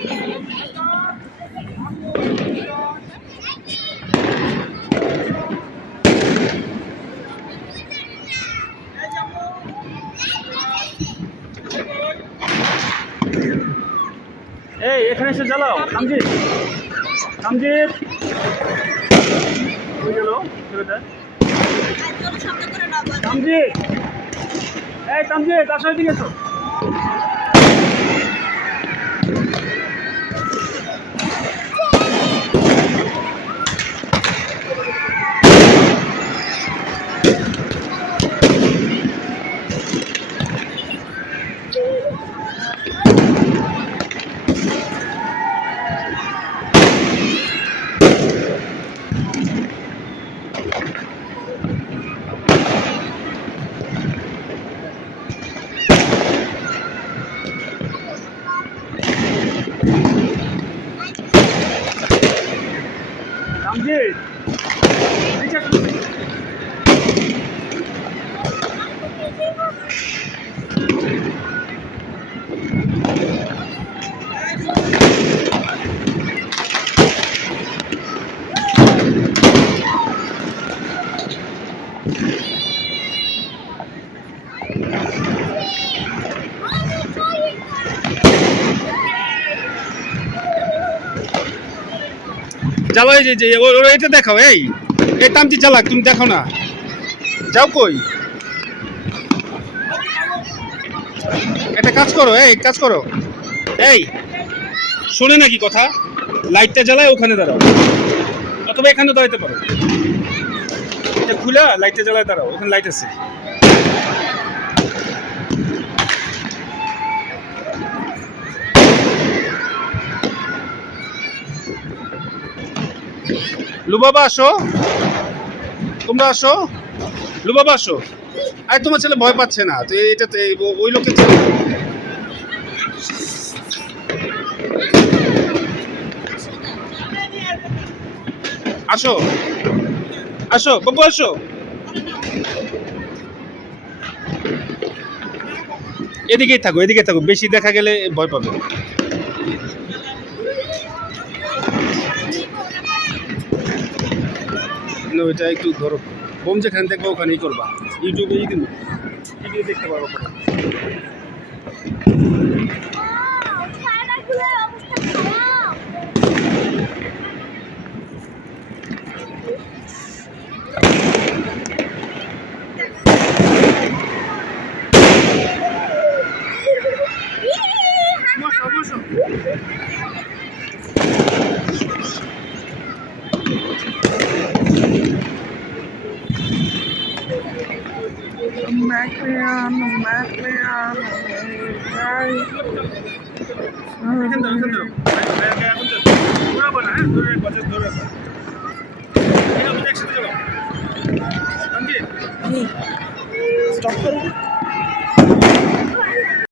এই এখানে এসে জ্বালাও। তামজিদ, তামজিদ হয়ে গেল ছেলেটা। তামজিদ, এই তামজিদ আসো, এদিকে এসো। তামজিদ, নিচে আসো। জ্বালো, এই যে এটা দেখাও। এই এই তামজি জ্বালাক, তুমি দেখো না, যাও কই। একটা কাজ করো, এই কাজ করো, এই শোনে নাকি কথা? লাইটটা জ্বালায় ওখানে দাঁড়াও, অথবা এখানে দাঁড়াইতে পারো। এটা খুলে লাইটটা জ্বালায় দাঁড়াও, ওখানে লাইট আছে। লুবাবা আসো, তোমরা আসো, লুবাবা আসো। আরে তোমার ছেলে ভয় পাচ্ছে না তো, এটাতে ওই লোকের ছেলে। আসো আসো বাবু, আসো। এদিকেই থাকো, এদিকে থাকো, বেশি দেখা গেলে ভয় পাবে। ওইটা একটু ধরো, বোম যেখানে দেখবো ওখানেই করবা। ইউটিউবে ভিডিও দেখতে পারবো। স্টপ করো।